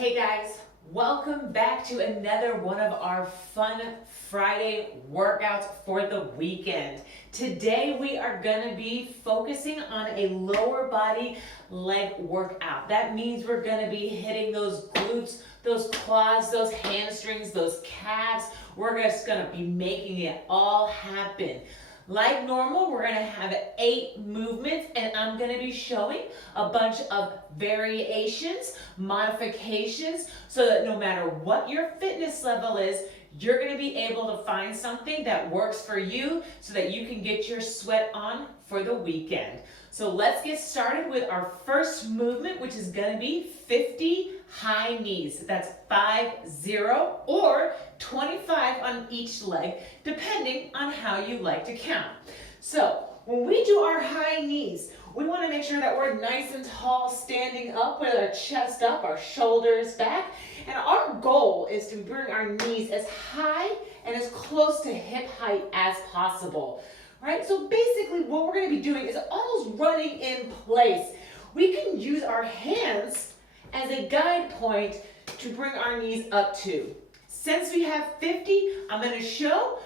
Hey guys, welcome back to another one of our fun Friday workouts for the weekend. Today we are going to be focusing on a lower body leg workout. That means we're going to be hitting those glutes, those quads, those hamstrings, those calves. We're just going to be making it all happen. Like normal, we're going to have 8 movements, and I'm going to be showing a bunch of variations, modifications, so that no matter what your fitness level is, you're going to be able to find something that works for you so that you can get your sweat on for the weekend. So let's get started with our first movement, which is going to be 50 high knees. That's 50 or 25 on each leg, depending on how you like to count. So when we do our high knees, we want to make sure that we're nice and tall, standing up with our chest up, our shoulders back. And our goal is to bring our knees as high and as close to hip height as possible. Right? So basically what we're going to be doing is almost running in place. We can use our hands as a guide point to bring our knees up to. Since we have 50, I'm going to show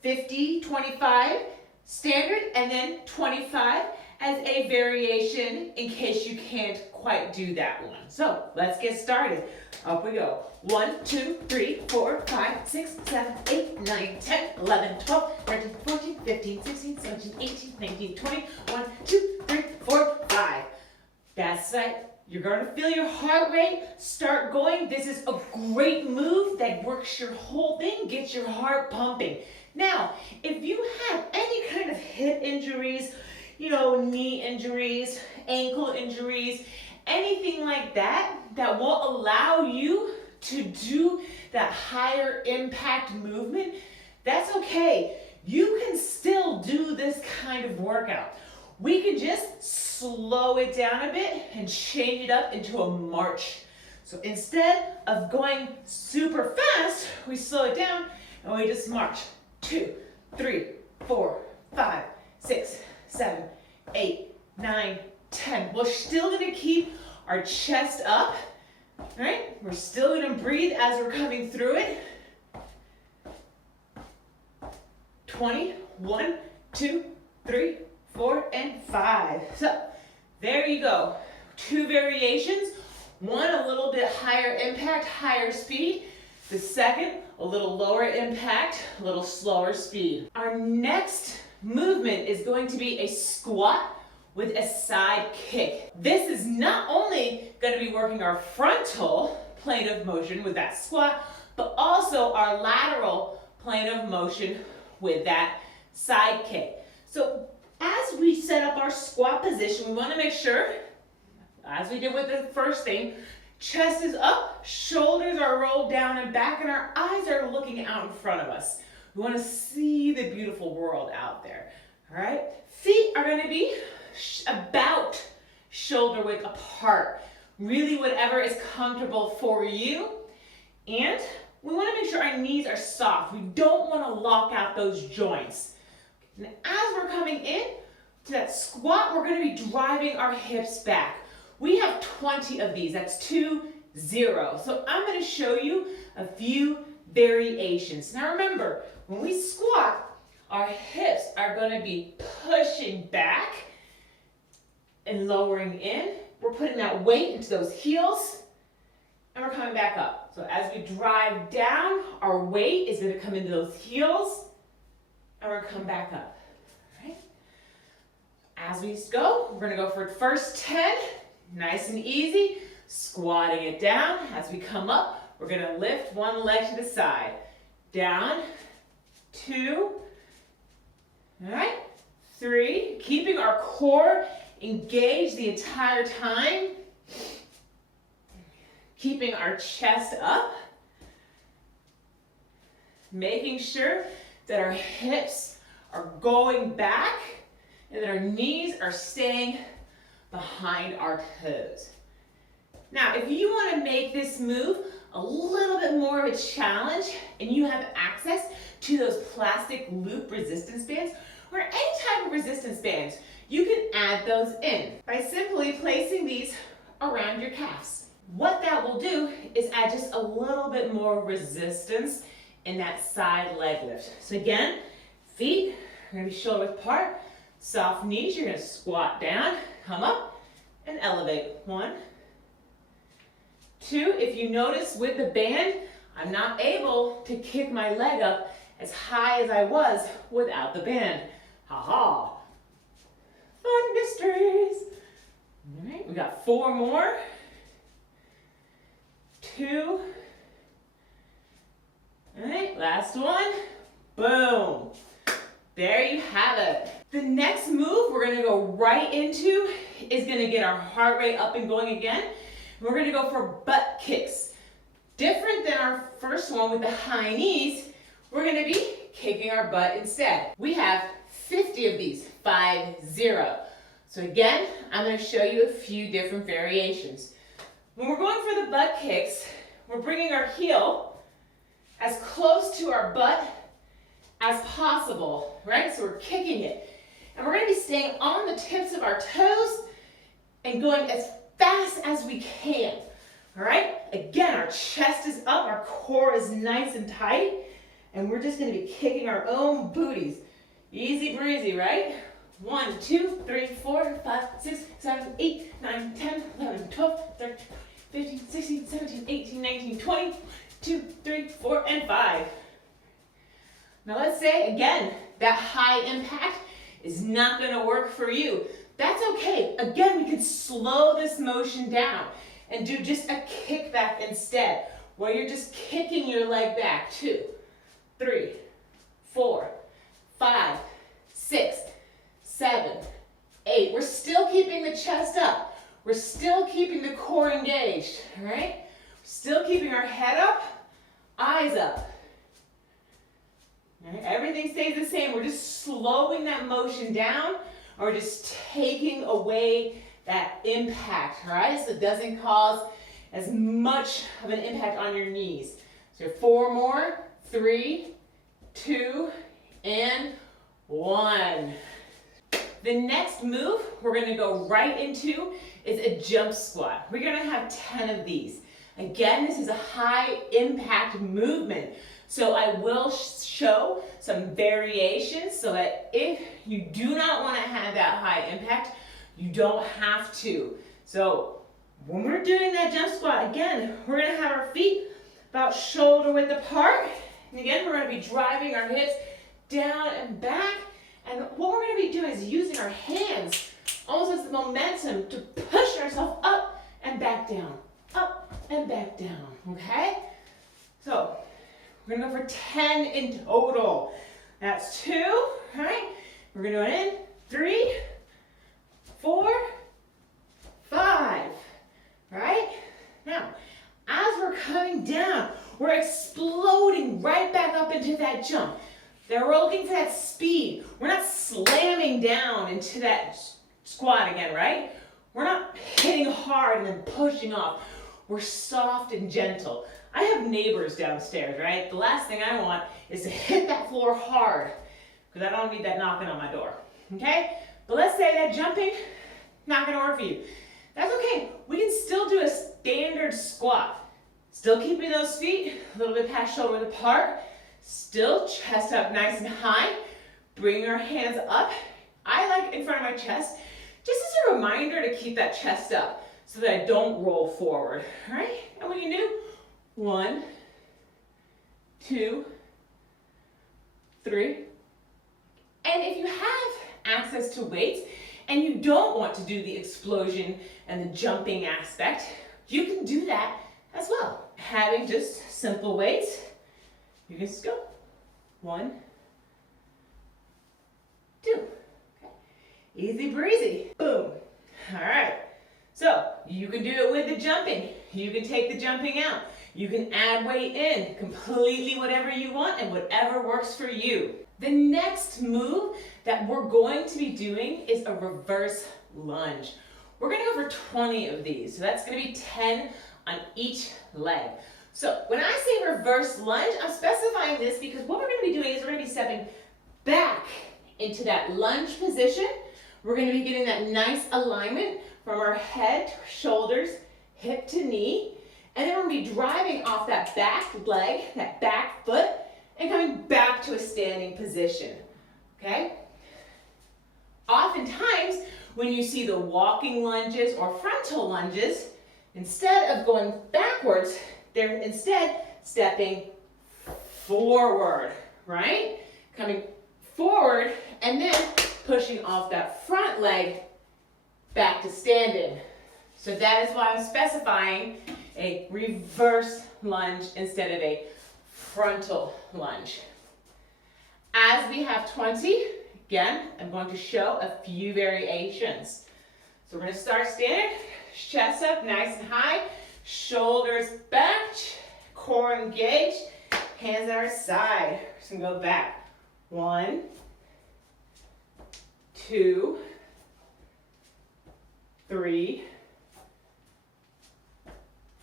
50, 25 standard, and then 25 as a variation in case you can't quite do that one. So let's get started. Up we go. 1, 2, 3, 4, 5, 6, 7, 8, 9, 10, 11, 12, 13, 14, 15, 16, 17, 18, 19, 20. 1, 2, 3, 4, 5. That's right. You're going to feel your heart rate start going. This is a great move that works your whole thing, gets your heart pumping. Now, if you have any kind of hip injuries, knee injuries, ankle injuries, anything like that, that won't allow you to do that higher impact movement, that's okay. You can still do this kind of workout. We can just slow it down a bit and change it up into a march. So instead of going super fast, we slow it down and we just march. 2, 3, 4, 5, 6, 7, 8, 9, 10. We're still going to keep our chest up, right? We're still going to breathe as we're coming through it. 20, 1, 2, 3, 4, and 5. So there you go. 2 variations. One a little bit higher impact, higher speed. The second, a little lower impact, a little slower speed. Our next movement is going to be a squat with a side kick. This is not only going to be working our frontal plane of motion with that squat, but also our lateral plane of motion with that side kick. So as we set up our squat position, we want to make sure, as we did with the first thing, chest is up, shoulders are rolled down and back, and our eyes are looking out in front of us. We want to see the beautiful world out there. All right? Feet are going to be about shoulder width apart. Really whatever is comfortable for you. And we want to make sure our knees are soft. We don't want to lock out those joints. And as we're coming in to that squat, we're going to be driving our hips back. We have 20 of these. That's 2, 0. So I'm going to show you a few variations. Now remember, when we squat, our hips are going to be pushing back and lowering in. We're putting that weight into those heels, and we're coming back up. So as we drive down, our weight is going to come into those heels, and we're going to come back up. All right? As we go, we're going to go for first 10, nice and easy, squatting it down. As we come up, we're going to lift one leg to the side. Down, 2, all right, 3, keeping our core engaged the entire time, keeping our chest up, making sure that our hips are going back and that our knees are staying behind our toes. Now, if you want to make this move a little bit more of a challenge and you have access to those plastic loop resistance bands or any type of resistance bands, you can add those in by simply placing these around your calves. What that will do is add just a little bit more resistance in that side leg lift. So again, feet are gonna be shoulder width apart, soft knees, you're gonna squat down, come up, and elevate. 1, 2, if you notice with the band, I'm not able to kick my leg up as high as I was without the band. Ha-ha. Fun mysteries. All right, we got 4 more. 2. All right, last one. Boom. There you have it. The next move we're gonna go right into is gonna get our heart rate up and going again. We're gonna go for butt kicks. Different than our first one with the high knees, we're gonna be kicking our butt instead. We have 50 of these, 50. So again, I'm gonna show you a few different variations. When we're going for the butt kicks, we're bringing our heel as close to our butt as possible, right? So we're kicking it. And we're gonna be staying on the tips of our toes and going as fast as we can, all right? Again, our chest is up, our core is nice and tight, and we're just gonna be kicking our own booties. Easy breezy, right? 1, 2, 3, 4, 5, 6, 7, 8, 9, 10, 11, 12, 13, 15, 16, 17, 18, 19, 20, 2, 3, 4, and 5. Now let's say, again, that high impact is not gonna work for you. That's okay. Again, we can slow this motion down and do just a kickback instead, where you're just kicking your leg back. 2, 3, 4, 5, 6, 7, 8. We're still keeping the chest up. We're still keeping the core engaged, all right? Still keeping our head up, eyes up. All right? Everything stays the same. We're just slowing that motion down, or just taking away that impact, all right? So it doesn't cause as much of an impact on your knees. So 4 more, 3, 2, and 1. The next move we're gonna go right into is a jump squat. We're gonna have 10 of these. Again, this is a high impact movement. So I will show some variations so that if you do not wanna have that high impact, you don't have to. So when we're doing that jump squat, again, we're gonna have our feet about shoulder width apart. And again, we're gonna be driving our hips down and back. And what we're gonna be doing is using our hands almost as the momentum to push ourselves up and back down, up and back down, okay? So we're gonna go for 10 in total. That's 2, right? We're gonna do it in 3, 4, 5, right? Now, as we're coming down, we're exploding right back up into that jump. Then we're looking for that speed. We're not slamming down into that squat again, right? We're not hitting hard and then pushing off. We're soft and gentle. I have neighbors downstairs, right? The last thing I want is to hit that floor hard, because I don't need that knocking on my door, okay? But let's say that jumping, not gonna work for you. That's okay. We can still do a standard squat. Still keeping those feet a little bit past shoulder width apart. Still chest up nice and high. Bring your hands up. I like in front of my chest, just as a reminder to keep that chest up so that I don't roll forward, all right? And we can do 1, 2, 3. And if you have access to weights and you don't want to do the explosion and the jumping aspect, you can do that as well. Having just simple weights, you can just go 1, 2. Okay. Easy breezy. Boom. All right. So you can do it with the jumping. You can take the jumping out. You can add weight in. Completely whatever you want and whatever works for you. The next move that we're going to be doing is a reverse lunge. We're gonna go for 20 of these. So that's gonna be 10 on each leg. So when I say reverse lunge, I'm specifying this because what we're gonna be doing is we're gonna be stepping back into that lunge position. We're gonna be getting that nice alignment from our head, shoulders, hip to knee, and then we're gonna be driving off that back leg, that back foot, and coming back to a standing position, okay? Oftentimes, when you see the walking lunges or frontal lunges, instead of going backwards, they're instead stepping forward, right? Coming forward and then pushing off that front leg back to standing. So that is why I'm specifying a reverse lunge instead of a frontal lunge. As we have 20, again, I'm going to show a few variations. So we're going to start standing, chest up nice and high, shoulders back, core engaged, hands at our side. Just going to go back. 1, 2, 3,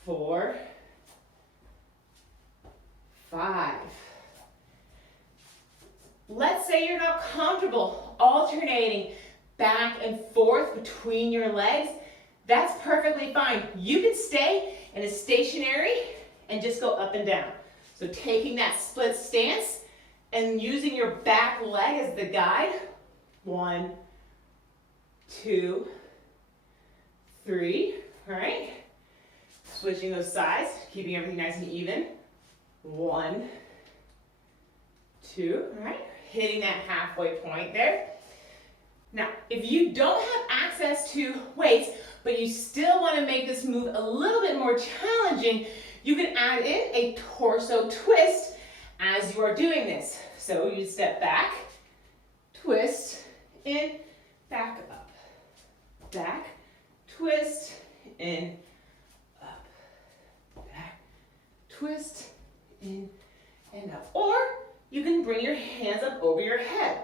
4, 5. Let's say you're not comfortable alternating back and forth between your legs. That's perfectly fine. You can stay in a stationary and just go up and down. So taking that split stance and using your back leg as the guide. 1, 2, 3, all right? Switching those sides, keeping everything nice and even. 1, 2, all right? Hitting that halfway point there. Now, if you don't have access to weights, but you still want to make this move a little bit more challenging, you can add in a torso twist as you are doing this. So you step back, twist, in, back up, back, twist, in, up, back, twist, in, and up. Or you can bring your hands up over your head.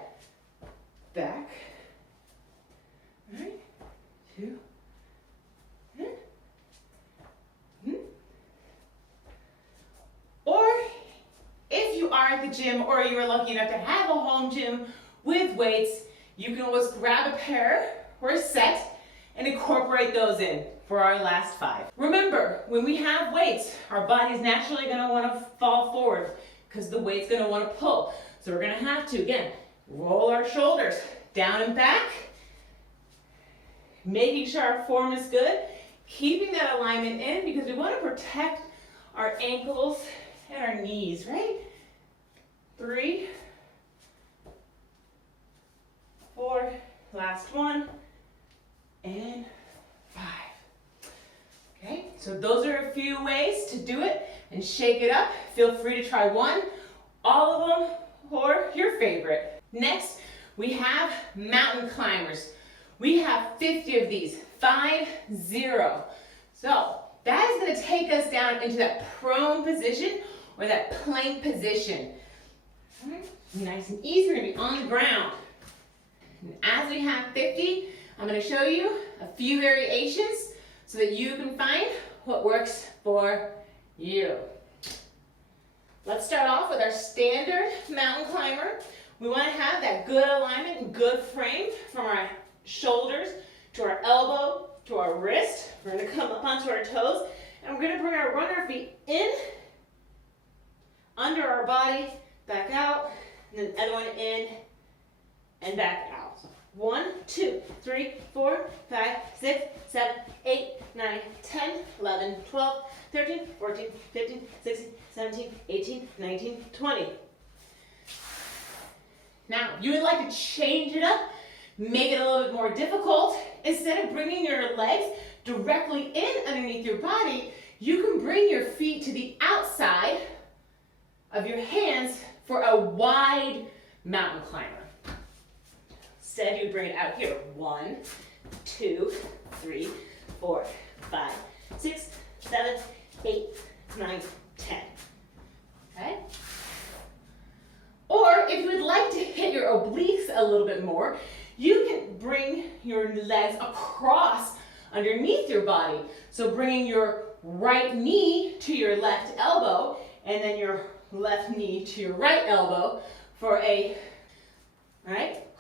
Back, all right, 2, or if you are at the gym or you are lucky enough to have a home gym with weights, you can always grab a pair or a set and incorporate those in for our last 5. Remember, when we have weights, our body's naturally going to want to fall forward because the weight's going to want to pull. So we're going to have to, again, roll our shoulders down and back, making sure our form is good, keeping that alignment in because we want to protect our ankles and our knees, right? 3, 4, last one, and 5. Okay, so those are a few ways to do it and shake it up. Feel free to try one, all of them, or your favorite. Next, we have mountain climbers. We have 50 of these, 50. So that is going to take us down into that prone position or that plank position. All right, nice and easy, we're going to be on the ground. And as we have 50, I'm going to show you a few variations so that you can find what works for you. Let's start off with our standard mountain climber. We want to have that good alignment and good frame from our shoulders to our elbow to our wrist. We're going to come up onto our toes and we're going to bring our runner feet in, under our body, back out, and then the other one in and back out. So 1, 2, 3, 4, 5, 6, 7, 8, 9, 10, 11, 12, 13, 14, 15, 16, 17, 18, 19, 20. Now, you would like to change it up, make it a little bit more difficult. Instead of bringing your legs directly in underneath your body, you can bring your feet to the outside of your hands for a wide mountain climber. Instead, you would bring it out here. 1, 2, 3, 4, 5, 6, 7, 8, 9, 10. Okay? Or if you would like to hit your obliques a little bit more, you can bring your legs across underneath your body. So bringing your right knee to your left elbow and then your left knee to your right elbow for a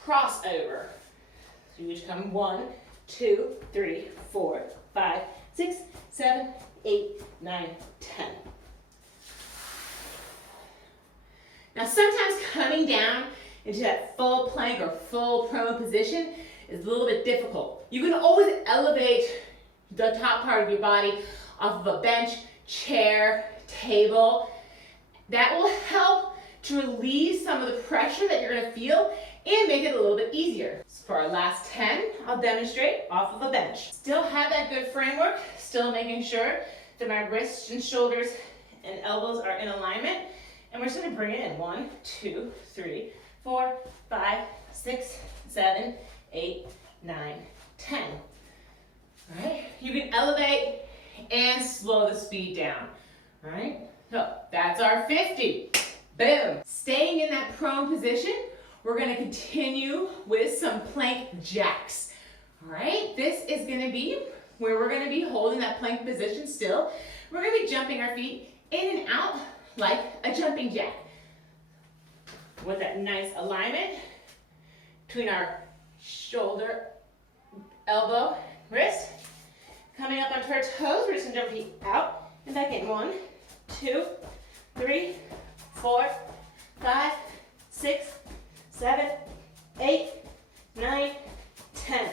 crossover. So you just come 1, 2, 3, 4, 5, 6, 7, 8, 9, 10. Now sometimes coming down into that full plank or full prone position is a little bit difficult. You can always elevate the top part of your body off of a bench, chair, table. That will help to relieve some of the pressure that you're going to feel and make it a little bit easier. So for our last 10, I'll demonstrate off of a bench. Still have that good framework, still making sure that my wrists and shoulders and elbows are in alignment. And we're just going to bring it in. 1, 2, 3, 4, 5, 6, 7, 8, 9, 10. All right, you can elevate and slow the speed down. All right, so that's our 50. Boom. Staying in that prone position, we're going to continue with some plank jacks. All right, this is going to be where we're going to be holding that plank position still. We're going to be jumping our feet in and out like a jumping jack. With that nice alignment between our shoulder, elbow, wrist. Coming up onto our toes, we're just going to jump feet out and back in. 1, 2, 3, 4, 5, 6, 7, 8, 9, 10.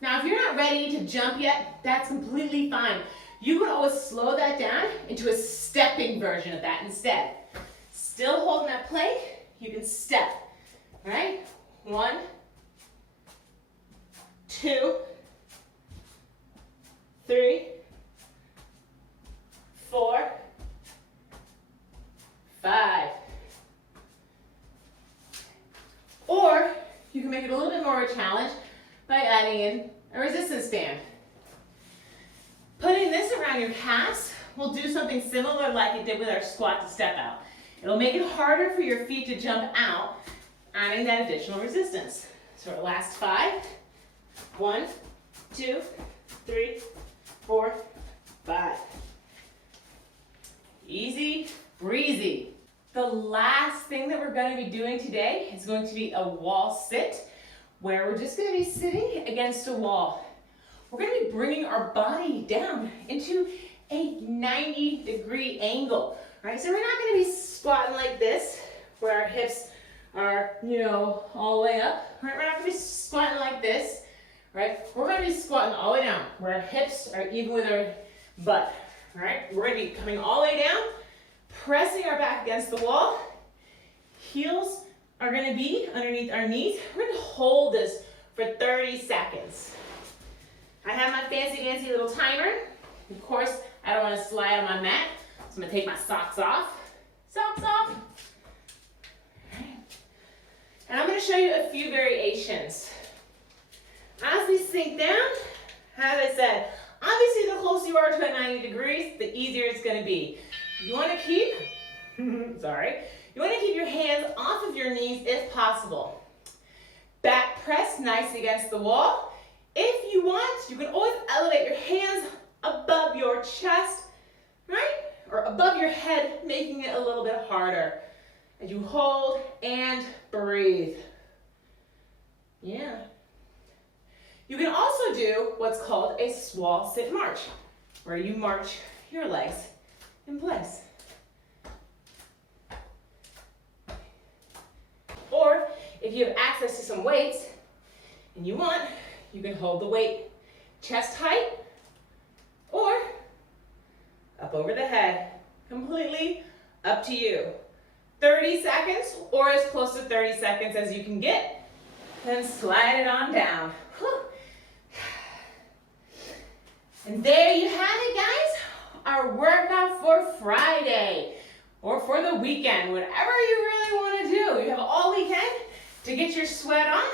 Now, if you're not ready to jump yet, that's completely fine. You can always slow that down into a stepping version of that instead. Still holding that plank, you can step. All right? 1, 2, 3, 4, 5. Or you can make it a little bit more of a challenge by adding in a resistance band. Putting this around your calves will do something similar like it did with our squat to step out. It'll make it harder for your feet to jump out, adding that additional resistance. So our last 5. 1, 2, 3, 4, 5. Easy breezy. The last thing that we're going to be doing today is going to be a wall sit, where we're just going to be sitting against a wall. We're going to be bringing our body down into a 90-degree angle, right? So we're not going to be squatting like this, where our hips are, all the way up, right? We're not going to be squatting like this, right? We're going to be squatting all the way down, where our hips are even with our butt, right? We're going to be coming all the way down, pressing our back against the wall. Heels are going to be underneath our knees. We're going to hold this for 30 seconds. I have my fancy little timer. Of course, I don't want to slide on my mat, so I'm going to take my socks off. Socks off. And I'm going to show you a few variations. As we sink down, as I said, obviously the closer you are to 90 degrees, the easier it's going to be. You want to keep, you want to keep your hands off of your knees if possible. Back press nice against the wall. If you want, you can always elevate your hands above your chest, right? Or above your head, making it a little bit harder. As you hold and breathe. Yeah. You can also do what's called a wall sit march, where you march your legs in place. Or if you have access to some weights and you want, you can hold the weight chest height or up over the head. Completely up to you. 30 seconds or as close to 30 seconds as you can get. Then slide it on down. Whew. And there you have it, guys. Our workout for Friday or for the weekend, whatever you really want to do. You have all weekend to get your sweat on.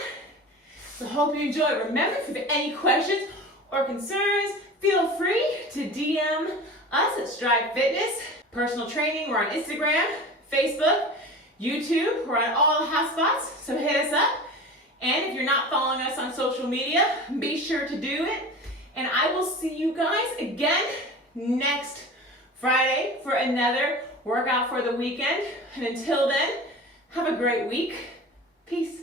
So hope you enjoy. Remember, if you have any questions or concerns, feel free to DM us at Stride Fitness. Personal training, we're on Instagram, Facebook, YouTube. We're on all the hotspots, so hit us up. And if you're not following us on social media, be sure to do it. And I will see you guys again next Friday for another workout for the weekend. And until then, have a great week. Peace.